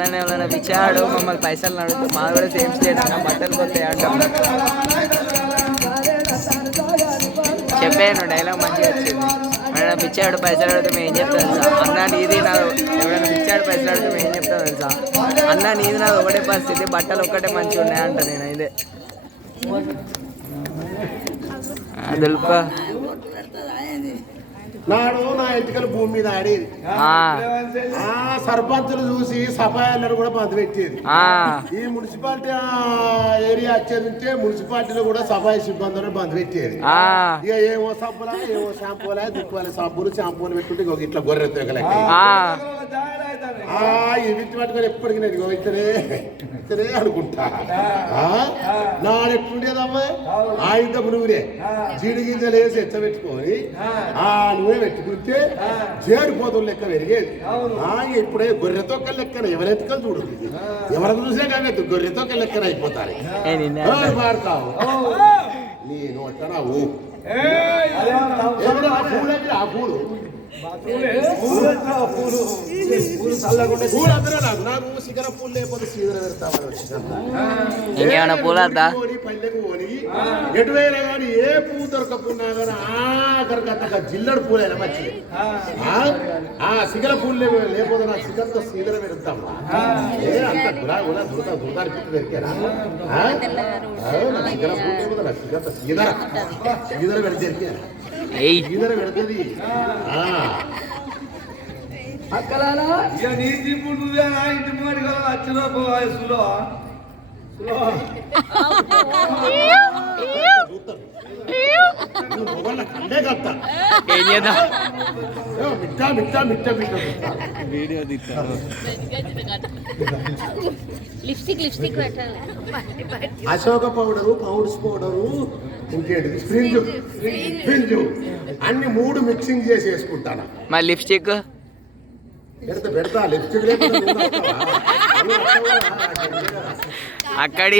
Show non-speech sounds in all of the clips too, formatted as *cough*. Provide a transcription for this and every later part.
ఎప్పుడైనా ఎవరైనా పిచ్చాడు మమ్మల్ని పైసలు అడుగుతూ మాది కూడా సేమ్ స్టేట్ అన్న బట్టలు పోతాయి అంటాం. చెప్పాను డైలాగ్ మంచిగా వచ్చింది. ఎవరైనా పిచ్చాడు పైసలు అడిగితే మేము ఏం చెప్తాం తెలుసా? అన్న నీది నాకు ఎవరైనా పిచ్చాడు పైసలు అడిగితే మేము ఏం చెప్తాం తెలుసా? అన్న నీది నాది ఒకటే పరిస్థితి బట్టలు ఒక్కటే మంచిగా ఉన్నాయి అంట నేను ఇదే అదులుపా నాడు నా ఎంటికల భూమి మీద ఆడేది. ఆ. సర్పంచులు చూసి సఫాయిలను కూడా బంద్ పెట్టేది. ఈ మున్సిపాలిటీ ఆ ఏరియా వచ్చేది ఉంటే మున్సిపాలిటీలో కూడా సఫాయి సిబ్బందులను బంద్ పెట్టేది. ఇక ఏమో సబ్బులా ఏమో షాంపూలా దుక్కువాలి సబ్బులు షాంపూలు పెట్టుకుంటే ఇంకొక ఇట్లా గొర్రె ఆ ఈ విత్తి పట్టుకొని ఎప్పటికీ నేను ఇతనే ఇతనే అనుకుంటా. ఆ? నాడు ఎట్లుండేదమ్మా ఆయుధపు నువ్వునే జీడి గింజలు వేసి ఎచ్చబెట్టుకొని ఆ. నువ్వే పెట్టుకుంటే జేడిపోతులు లెక్క పెరిగేది. ఆ ఇప్పుడే గొర్రె తొక్క లెక్కన ఎవరెత్తుకలు చూడు ఎవరు చూసే కానీ గొర్రె తొక్క లెక్కన అయిపోతారు. ఎవరు పాడతావు నీ నోట నా ఊ. ఎవరు ఆ పూలు? అంటే ఆ పూలు పూలు అందరూ నాకు నాకు సిగర పూలు లేకపోతే సీదర పెడతామని వచ్చిందమ్మా ఇంకేమైనా పూలద్దా పోని, పల్లెకు పోని, ఎటు పోయినా కానీ ఏ పువ్వు దొరకకున్నా కానీ ఆఖరికి అంతగా జిల్లడు పూలైనా మంచిది ఆ? ఆ సిగల పూలు లేవు లేకపోతే నా సిగలతో సీదర పెడతాం ఏ అంత గురా గురా దురద దురదాని పిట్టు దొరికారా ఆ? ఆ, నా సిగల పూలు లేకపోతే నా సిగలతో సీదర సీదర పెడితే నీ దింపు నువ్వే నా ఇంటి కదా వచ్చిన పోవాలి సులో. ఏం చేద్దాం? లిప్స్టిక్ లిప్స్టిక్ పెట్టాలి. అశోక పౌడరు పౌడర్స్ పౌడరు ఇంకేంటిది? స్ప్రింజ్ స్ప్రింజ్ అన్ని మూడు మిక్సింగ్ చేసి వేసుకుంటాను మరి లిప్స్టిక్? పెడతా పెడతా లిప్స్టిక్? అక్కడి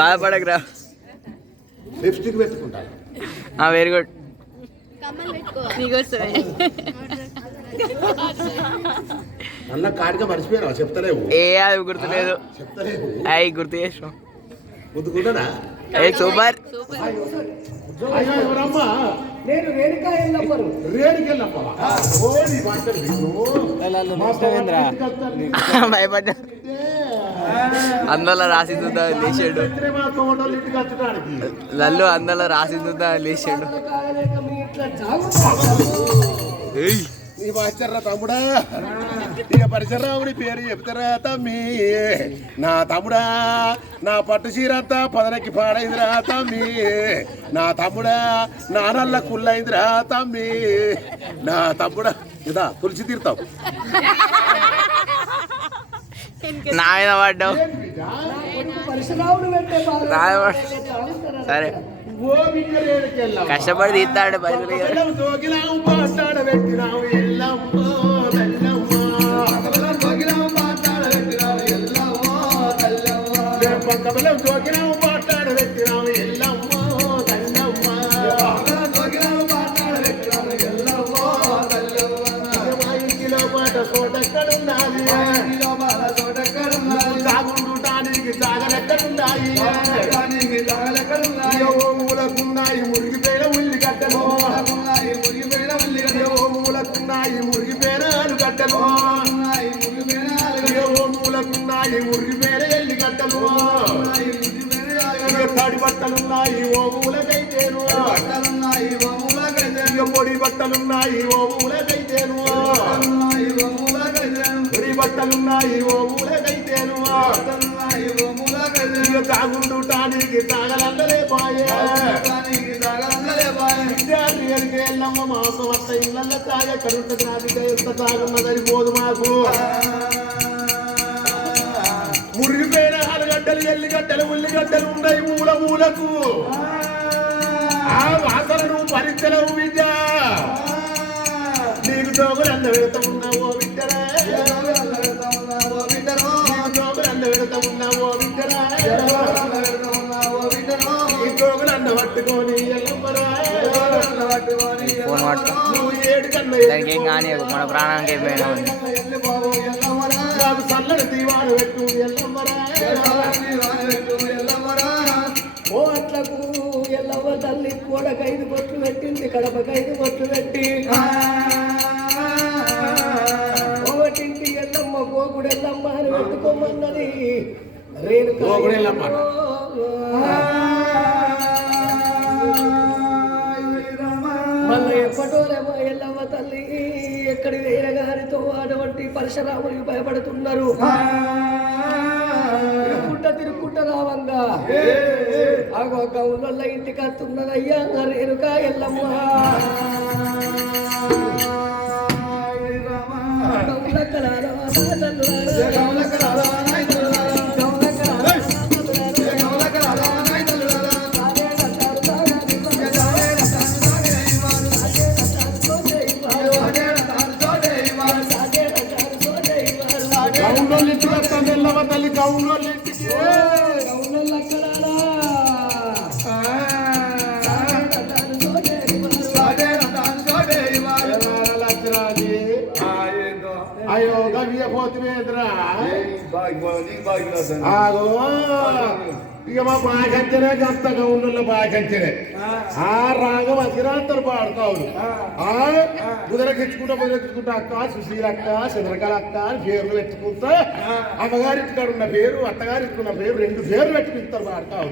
బాధపడకురా లిప్స్టిక్ పెట్టుకుంటాను వెరీ గుడ్ అన్న కాడిగా మర్చిపోయావు చెప్తలేవు. ఏ అది గుర్తులేదు. చెప్తలేవు. గుర్తు చేసాం ముద్దుకుంటానా ఏ సూపర్. అయ్యో ఎవరమ్మా? నేను రేణుకా తోటకి *laughs* భయపడ్డా. అందులో రాసి చూద్దాం లేచాడు. లల్లు అందులో రాసి చూద్దాం లేచాడు. ఏయ్. నీ మాస్టర్రా తమ్ముడా? ఇక పరిసరాముడి పేరు చెప్తారా తమ్మి? నా తమ్ముడా నా పట్టు చీరంతా పదనకి పాడైందిరా తమ్మి. నా తమ్ముడా నా నల్ల కుళ్ళైందిరా తమ్మి. నా తమ్ముడా ఇదా తులసి తీర్థం. నా మీద పడ్డావు పరిశురాముడు. సరే. కష్టపడి తీస్తాడు పైసలు ఇయ్యడు. మూలకున్నాయి మురిగిపోయిన గడ్డలు ఓ మూలకున్నాయి మురిగిపోయిన ఎల్లిగడ్డలు ఇక తడి బట్టలున్నాయి ఓ మూలకైతేను. పొడి బట్టలున్నాయి ఓ మూలకైతేను. పొడి బట్టలున్నాయి ఓ మూలకైతేను. ఇక వస్త ఇళ్ళల్లో తాగే ఎంత తాగున్నదని పోదు మాకు మురిగిపోయిన ఆలుగడ్డలు ఎల్లిగడ్డలు ఉల్లిగడ్డలు ఉన్నాయి మూల మూలకు ఆ. వాసనను భరించలేవు విద్య నీకు జోగులు అన్న వెళుతూ ఉన్నావో విద్యరా కానీ మన ప్రాణానికి ఏమైనా ఉంది ఎల్లి బాబు ఎల్లమ్మరా నాకు చల్లని దీవాలు పెట్టు ఎల్లమ్మరా ఎల్లమ్మని రాయట్టు ఎల్లమ్మరా ఓ అట్లకు ఎల్లవ్వ తల్లి కూడకైదు బొట్లు పెట్టింది కడపకైదు బొట్లు పెట్టి ఒకటింటి ఎల్లమ్మ గోగుడు ఎల్లమ్మ అని పెట్టుకోమన్నది రేణుక గోగుడు ఎల్లమ్మ. మళ్ళీ ఎప్పటోలేమో ఎల్లమ్మ తల్లి ఎక్కడి వేరే గారితో అటువంటి పరశురాముడికి భయపడుతున్నారు తిరుక్కుంట తిరుక్కుంట రావంగా. ఆగో గౌన్ల ఇంటికి వస్తున్నదయ్యా రేణుక ఎల్లమ్మ. గౌలకలారా, తల్లులారా, గౌండోళ్ళ తల్లి గౌండోళ్ళ ఇంటికి అయ్యో గవియ పోతుమేంద్రా ఆగో. ఇక మా బాగంచనే గంత బాగా కంచెనే ఆ రాగం అతిరాత్ర పాడతావు ఆ. కుదరకిచ్చుకుంటా కుదరకిచ్చుకుంటా అక్క సుశీల అక్క చంద్రకళ అక్క అని పేర్లు పెట్టుకుంటా అమ్మగారింటికాడ ఉన్న పేరు అత్తగారింటికి ఉన్న పేరు రెండు పేర్లు పెట్టుకుంటారు పాడతావు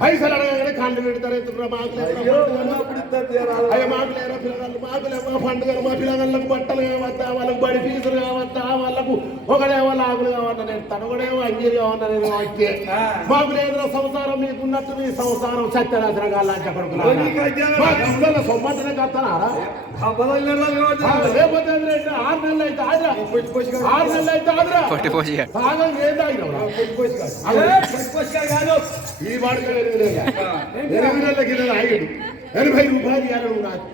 పైసలు అడగగానే కళ్ళు పెడతారు ఎందుకు మాకు అయ్యో మాకు లేరా పిల్లగాళ్ళు మాకు లేవా పండుగలు మా పిల్లగాళ్ళకు బట్టలు కావద్దా వాళ్ళకు బడి ఫీజులు కావద్దా వాళ్ళకు ఒకడేమో లాగులు కావద్దా నేను తనగడేమో అంగీలు కావద్దా నేను మాకు లేదురా సంసారం మీకున్నట్టు మీ సంసారం సత్యరాత్ర కాళ్ళని చెప్పడుకున్నా సొమ్మంటనే కడతానారా లేకపోతే ఆరు నెలలు అయితే ఆదిరా. ఆరు నెలలు అయితే ఆదిరా తాగం ఏం తాగినవరా ఈ వాడికి ఎనిమిది నెలలు కింద ఆగిడు ఎనభై రూపాయలు ఇవ్వాలి నువ్వు నాకు.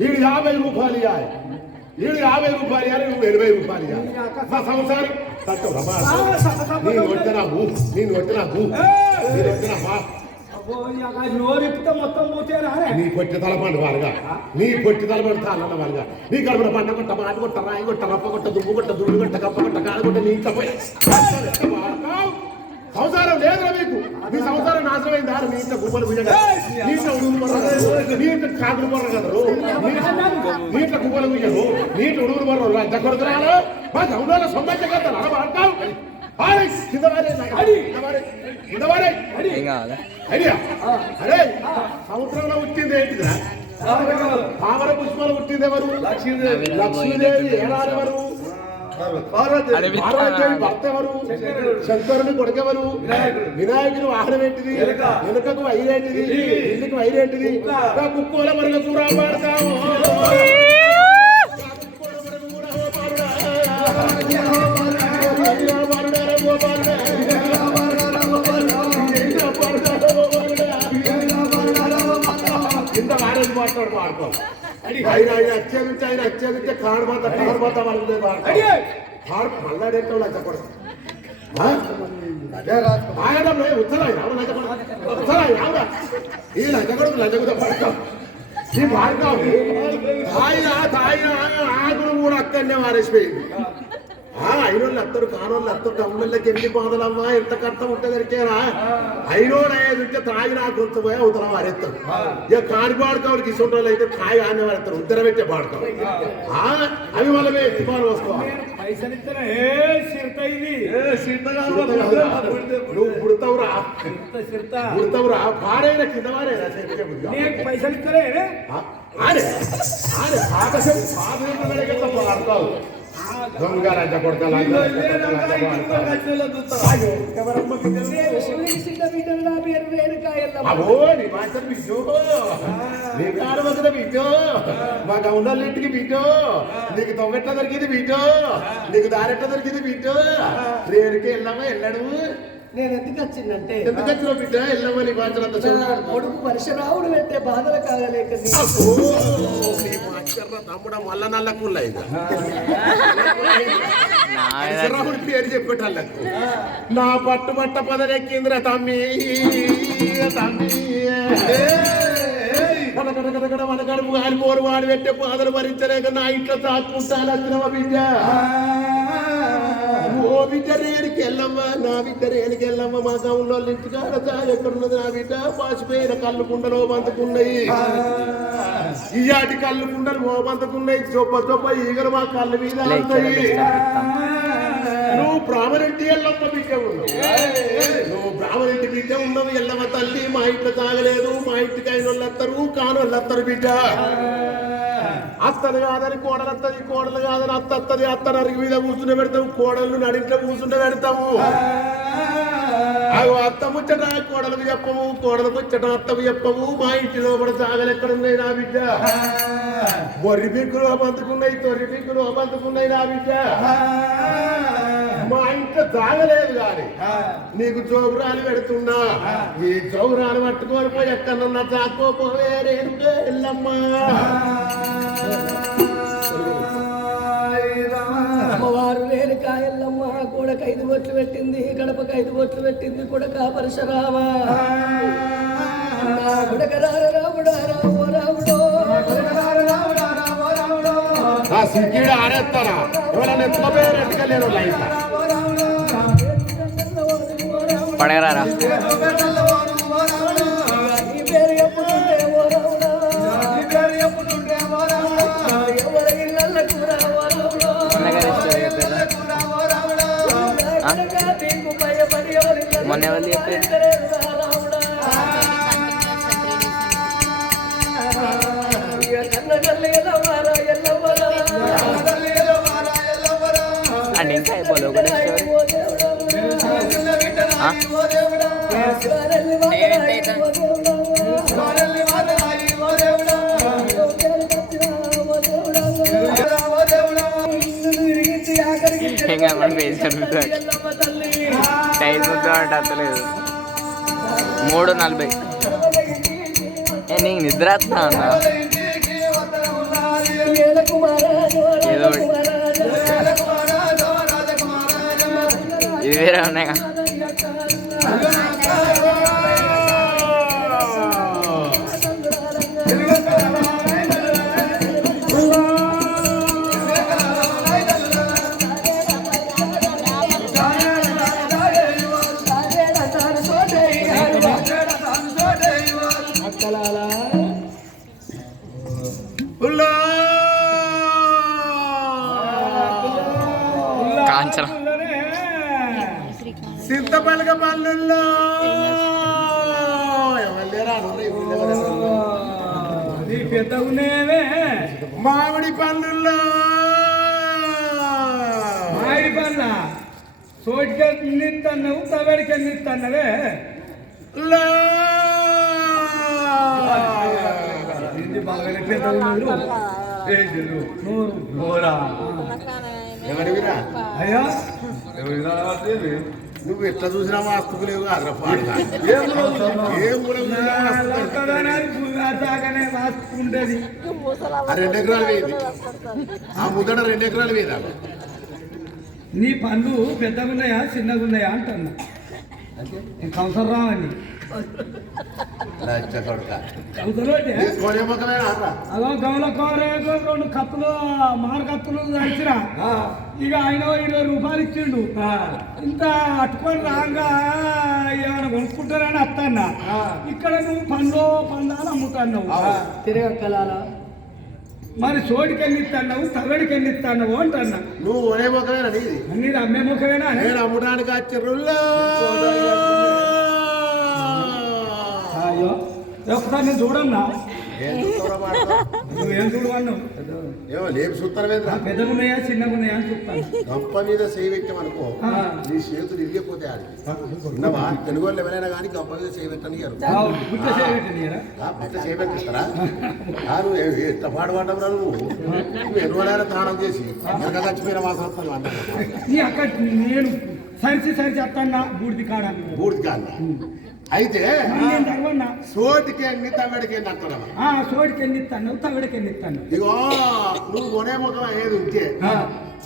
వీడు యాభై రూపాయలు ఇవ్వాలి వీడు యాభై రూపాయలు ఇవ్వాలి నువ్వు ఎనభై రూపాయలు ఇవ్వాలి మా సంసారం. నేను వచ్చిన భూ నేను వచ్చిన భూ. నేను వచ్చిన మొత్తం నీ పొట్టి తలపండు వారుగా. నీ పొట్టి తలపండు తాళన్న వారుగా. నీ కడుపున పంట కొట్ట మాట కొట్ట రాయి కొట్ట రప్ప కొట్ట దుమ్ము కొట్ట దుమ్ము కొట్ట కప్ప కొట్ట కాడ కొట్ట నీ తప్ప సంసారం లేదురా మీకు. మీ సంసారం నాశనం అయిందా మీ ఇంట్లో గుమ్మలు గుయ్యగా నీ ఇంట్లో ఉడుగులు నీ ఇంట్లో కాకులు మర్ర కదరు నీ ఇంట్లో గుమ్మలు గుయ్యరు నీ ఇంట్లో ఉడుగులు మర్ర ఎంత కొడుకురాలు మా గౌడాల సొంతం కదా అలా ఏం కావాలా? అరే సముద్రంలో పుట్టింది ఏంటిదిరా తామర పుష్పాలు పుట్టింది ఎవరు? లక్ష్మీదేవి. లక్ష్మీదేవి ఏడాది ఎవరు? శంకరుని కొడుకెవరు వినాయకుని వాహనం ఏంటిది. ఎలుకకు వైరేంటిది ఇల్లుకి వైరేంటిది కుక్కోల మరుగ కూర పాడతాము కింద వారేది మాట్లాడు పాడుకో ఆయన ఆయన అత్యధిక ఆయన అత్యధిక కాడబోత కాడబోత వాళ్ళదే పాడు మళ్ళాడేటో లచ్చకూడదు ఆగడంలో ఉత్తరాయి రావు లచ్చకూడదు ఉత్తరాయి రావురా ఈ లచ్చకూడదు లచ్చకూడదు పడతాం ఈ పాడుతావు తాయిన తాయిన ఆకులు కూడా అక్కడనే వారేసిపోయింది ఆ అయినోళ్ళు అత్తరు కానోళ్ళు అత్తరు తమ్ముళ్ళకి ఎన్ని బాధలమ్మా ఎంత కష్టం ఉంటుంది దొరికేరా అయినోడు అయ్యేది ఉంటే తాగి నా గొంతు పోయి అవతల వారెత్తారు ఇక కాని పాడుకోవాలి కిసోటోళ్ళు అయితే కాయ ఆనే వారెత్తారు ఉద్దర పెట్టే పాడుకోవాలి అవి వాళ్ళమే తుఫాను వస్తావా పైసలు ఇస్తారా నువ్వు పుడతావురా పుడతావురా కింద. నీకు పైసలు పాడతావు దొంగ మా బిడ్డో నీకు తొమ్మెట్ల దొరికింది బిడ్డో నీకు దారెట్ల దొరికింది బిడ్డో రేరుకి వెళ్ళమ్మా వెళ్ళడు. నేను ఎందుకు వచ్చిందంటే ఎందుకు వచ్చిన బిడ్డ? వెళ్ళమ్మా నీ మాస్టర్ అంత నా చూడాలి కొడుకు పరశురాముడు పెట్టే బాధలు కాగలేక తమ్ముడ మల్ల నల్ల కుళ్ళ పేరు చెప్పేటల్లకు నా పట్టు పట్ట పదరెక్కిందిరా తమ్మి. తమ్మి. కనక కడకడకడ వనకడుపు గాలి మోరు వాడి పెట్టే బాధలు భరించలేక నా ఇంట్లో తాక్కుంటాను వచ్చినవ బిడ్డ? బిడ్డ రేడికి వెళ్ళమ్మా నా బిడ్డ రేడికి వెళ్ళమ్మా మా గౌన్లో ఇంటికాడ ఎక్కడున్నది నా బిడ్డ? పాసిపోయిన కళ్ళు కుండలో బంతుకున్నాయి ఇయాటి కళ్ళు కుండలు ఓ బంతుకున్నాయి చొప్ప చొప్ప ఈగలు మా కళ్ళ మీద ఇస్తా. నువ్వు బ్రాహ్మణింటి ఎల్లమ్మ బిడ్డ ఉన్నావు. నువ్వు బ్రాహ్మణింటి బిడ్డ ఉన్నావు ఎల్లమ్మ తల్లి. మా ఇంట్లో తాగలేదు మా ఇంటికి అయిన వాళ్ళు వస్తారు కాని వాళ్ళు వస్తారు బిడ్డ అత్తను కాదని కోడలు వస్తుంది కోడలు కాదని అత్త వస్తుంది అత్త నరికి మీద కూర్చుని పెడతావు కోడలు నడింట్లో కూర్చుంటే పెడతాము అవి అత్త ముచ్చట కోడలకు చెప్పము కోడలకు ముచ్చట అత్తకు చెప్పము మా ఇంటిలో కూడా సాగలు ఎక్కడున్నాయి నా బిడ్డ? *laughs* బొర్రి పిక్కులు బంతుకున్నాయి తొర్రి పిక్కులు బంతుకున్నాయి నా బిడ్డ? మా ఇంట్లో తాగలేదు గాని. నీకు జోగురాలు పెడుతున్నా. ఈ జోగురాలు పట్టుకొని పోయి ఎక్కడన్నా రేణుకే ఎల్లమ్మా. అమ్మవారు రేణుక ఎల్లమ్మ కూడక ఐదు బొట్లు పెట్టింది కడపకు ఐదు బొట్లు పెట్టింది కొడక పరశురామ. నా కొడక రార రాముడా ఆ సిగ్గిడు ఆరేస్తారా? ఎవరైనా ఎత్తుకోపోయే రెట్టుకెళ్ళారు లైట్ పడగరారా? నీ పేరు ఇంకా మనం పేజ్ కనిపిస్తుంది టైం అంటే అత్తలేదు మూడు నలభై. నేను నిద్ర వస్తా అన్నా? ఏదో ఇది వేరే ఉన్నాయిగా. ఉన్నాయే మామిడి పల్లెల్లో మామిడి పన్న సోటికి ఎన్నిస్తున్నావు తవడికి నూరా. ఎవరివిరా? అయ్యా. రావట్లేదు నువ్వు ఎట్లా చూసినా వాస్తుకు లేవు రెండు ఎకరాలు వేయింది ఆ ముద్దడ రెండు ఎకరాలు వేయదా నీ పళ్ళు పెద్దగా ఉన్నాయా చిన్నగా ఉన్నాయా అంటున్నా సంవత్సరం రావని. రెండు కత్తులు మారు కత్తులు నడిచిరా ఇక ఆయన ఇరవై రూపాయలు ఇచ్చిండు ఇంత అట్టుకొని రాగా ఏమైనా కొనుక్కుంటారని అత్తన్న ఇక్కడ నువ్వు పండ్లు పందాలు అమ్ముతున్నావు తిరగక్కలాలా మరి సోడికి ఎన్ని ఇస్తున్నావు తగడికి ఎన్ని ఇస్తున్నావు అంటున్నా నువ్వు ఒరే ముఖమేనా నీది? అన్ని అమ్మే ముఖమేనా నేను అమ్మడానికి వచ్చిర్రుల్లా అయ్యో. ఒకసారి నేను చూడన్నా? నువ్వేం చూడవన్నావు ఏమో లేపు చూస్తావేంద్రా పెద్దగా ఉన్నాయా చిన్నగా ఉన్నాయా అని చూస్తాను. గంప మీద పెట్టామనుకో ఆ. నీ చేతులు ఇరిగిపోతే ఆడికి. ఉన్నవా? తెలుగు వాళ్ళు ఎవరైనా కానీ గంప మీద చేయి పెట్టిస్తారా? ఆ, నువ్వు ఎంత పాడుపడ్డవురా నువ్వు? నువ్వు ఎరువలైనా దానం చేసి వెనక చచ్చిపోయిన వాసన వస్తుంది అందరికీ. నీ అక్క నేను సరిచి సరిచి వస్తాను బూడిది కాడ? బూడిది కాదు అయితే సోటికి ఎన్ని తవ్వడికి ఎన్ని అంటున్నావా ఆ సోడికి ఎన్ని ఇస్తాను తవిడికి ఎన్ని ఇస్తాను? ఇగో నువ్వు కొనే ముఖం ఏది ఉంటే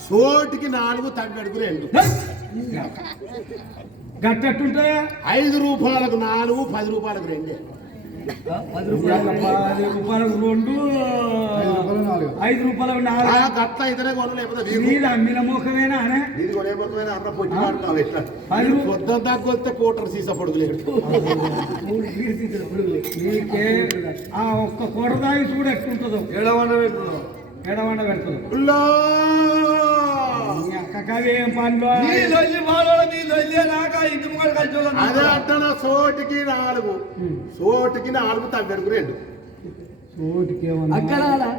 సోటికి నాలుగు తవ్వడికి రెండు. గట్టెట్టుంటాయా? ఐదు రూపాయలకు నాలుగు పది రూపాయలకు రెండే. పది రూపాయలు రూపాయలకు రెండు ఐదు రూపాయలకు ఆ? నాలుగు అమ్మిన ముఖమేనా పొద్దున దాకా వస్తే కోటర్ సీసా నీకే ఆ ఒక్క కూడ దాగి చూడు ఎట్లుంటుందో ఏడవండ పెట్టున్నావు ఎడవండ పెడుతుంది! నీ లొల్లి మాలోడ నీ లొల్లి నాక ఇంటి ముంగడు కలిసి అదే సోటికి నాలుగు. సోటికి నాలుగు తగ్గడుకు రెండు. చోటుకేమన్నా అక్కడాలా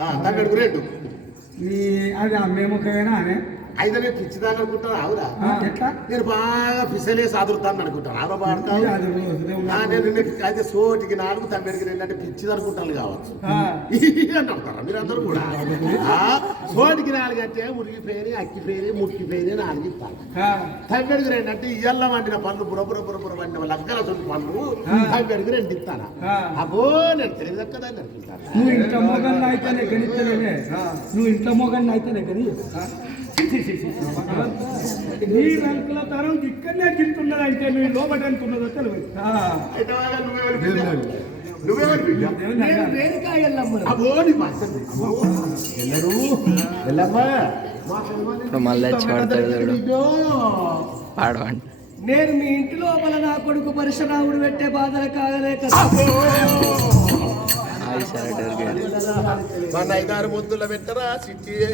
ఆ, తగ్గడుకు రెండు. నీ అది అమ్మే ముఖమేనా అనే? అయితే నేను పిచ్చిదాన్ని అనుకుంటాను ఎట్లా? నేను బాగా పిసలే సాదురుతాను అనుకుంటాను. ఆవురా పాడతాను. నేను అయితే సోటికి నాలుగు రెండు అంటే పిచ్చిది అనుకుంటాను కావచ్చు. అని అంటారా? మీరందరూ కూడా? సోటికి నాలుగు అంటే మురిగి పేరు అక్కి పేరు ముక్కి పేరు నాలుగు ఇస్తాను. ఆ, తగ్గడికి రెండు అంటే ఇయ్యల్ల వండిన పనులు బుర బుర బుర బుర వండిన లగ్గల సొంత పనులు తగ్గడికి రెండు ఇస్తాను. అబ్బో నేను తెలివి దక్కదాన్ని అనిపిస్తాను నువ్వు ఇంట్లో మొగన్ అయితేనే గణిస్తలేవే నువ్వు ఇంట్లో మొగన్ అయితేనే గని నీ వెనుకల తరం ఇక్కడనే గిట్టున్నదంటే నువ్వు లోపల ఎంత ఉన్నదో తెలియదు ఇప్పుడు మళ్ళీ పడతాడు. పాడవండి. నేను మీ ఇంటి లోపల నా కొడుకు పరశురాముడు పెట్టే బాధలు కాగలేక సరే డోర్ మన ఐదారు ముద్దుల పెట్టరా సిట్టియే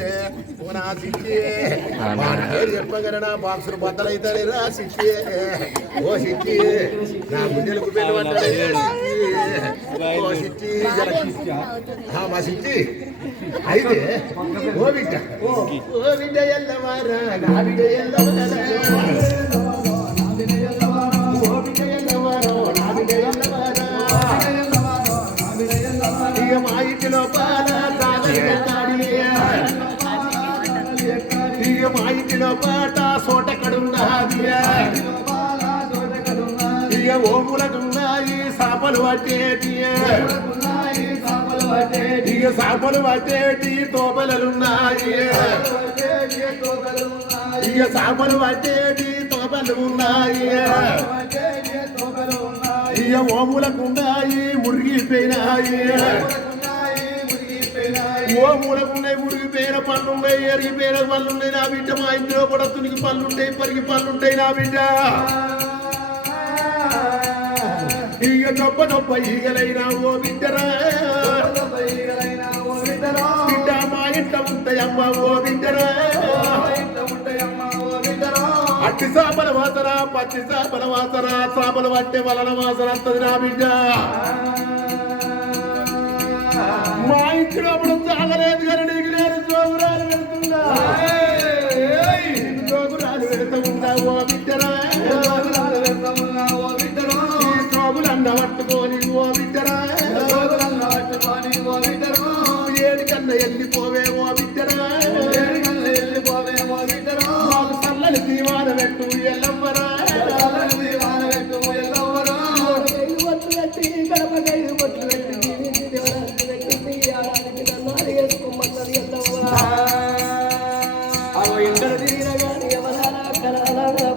ఓ నా సిట్టియే ఆ, మా పేరు చెప్పగానే నా బాక్సులు బద్దలైతారే రా సిట్టియే ఓ సిట్టియే నా గుండెలకు పెళ్ళి పడ్డాడే సిట్టియే ఓ సిట్టి జర ఆ, మా సిట్టి అయితే ఓ బిడ్డ ఓ బిడ్డ ఎల్లవారా నా బిడ్డ ఎల్లవారా ఓములకున్నాయి సాపలు పట్టేటి ఇక సాపలు పట్టేటి తోపలలున్నాయి ఇక సాపలు పట్టేటి తోపలు ఉన్నాయి ఇక ఓములకున్నాయి మురిగిపోయినాయి. ఓములకున్నాయి మురిగిపోయిన పళ్ళున్నాయి ఎరిగిపోయిన పళ్ళున్నాయి నా బిడ్డ మా ఇంట్లో కూడా తునికి పళ్ళుంటాయి పరిగి పళ్ళుంటాయి నా బిడ్డ. ఇక నొప్ప నొప్ప ఈగలైనా ఓ బిడ్డరా. బిడ్డ మా ఇంట ఉంటాయమ్మ ఓ బిడ్డరా. అట్టి చేపల వాసన పచ్చి చేపల వాసన చేపలు పట్టే వలన వాసన వస్తుంది నా బిడ్డ.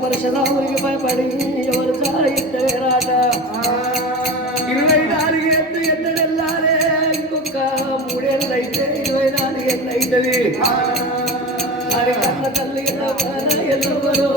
పరశురాముడికి భయపడి ఎవరు చాలా ఇద్దరాట ఇరవై నాలుగు ఎత్తు వెళ్ళాలే. ఇంకొక మూడేళ్ళు అయితే ఇరవై నాలుగు ఎత్తు అవుతుంది అది కన్న తల్లి ఎల్లవరు ఎల్లవరో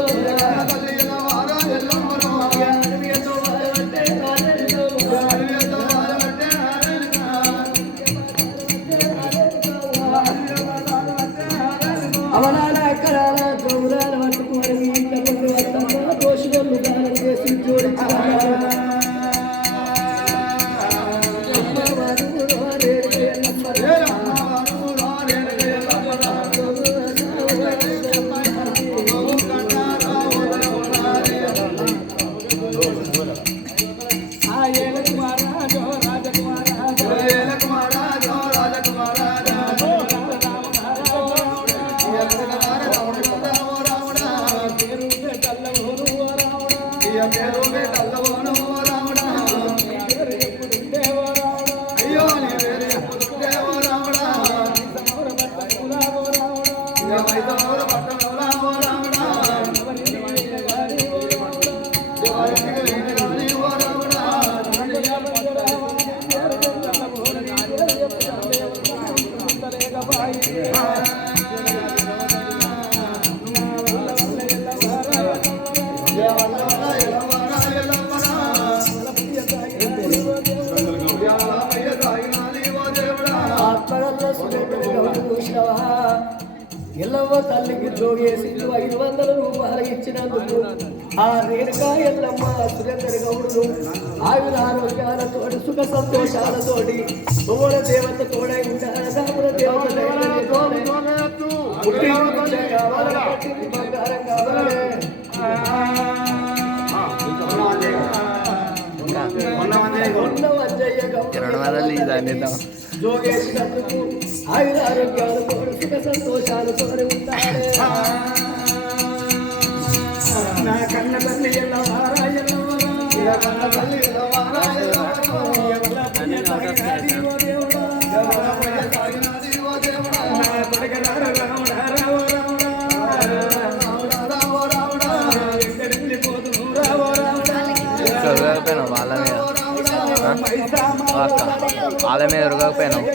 తల్లికి ఐదు వందల రూపాయలు ఇచ్చినందుకు ఆ రేణుకా ఎల్లమ్మ సురేంద్ర గౌడును ఆయుర ఆరోగ్యాలతోటి సుఖ సంతోషాలతోటి తోడ దేవత తోడై ఉంటారు దేవత తోడై పుట్టింది ఉన్న వజ్జయ్య గౌడు రెండు వందలు ఇది అందిద్దాం జోగేసినందుకు ఆయుర ఆరోగ్యాలు తోడు సుఖ సంతోషాలు తోడు ఉంటారు నా కన్న తల్లి ఎల్లవారా ఎల్లవారా కన్న తల్లి ఎల్లవారా ఎల్లవారా అక్క వాళ్ళ మీద ఉరగకపోయినావు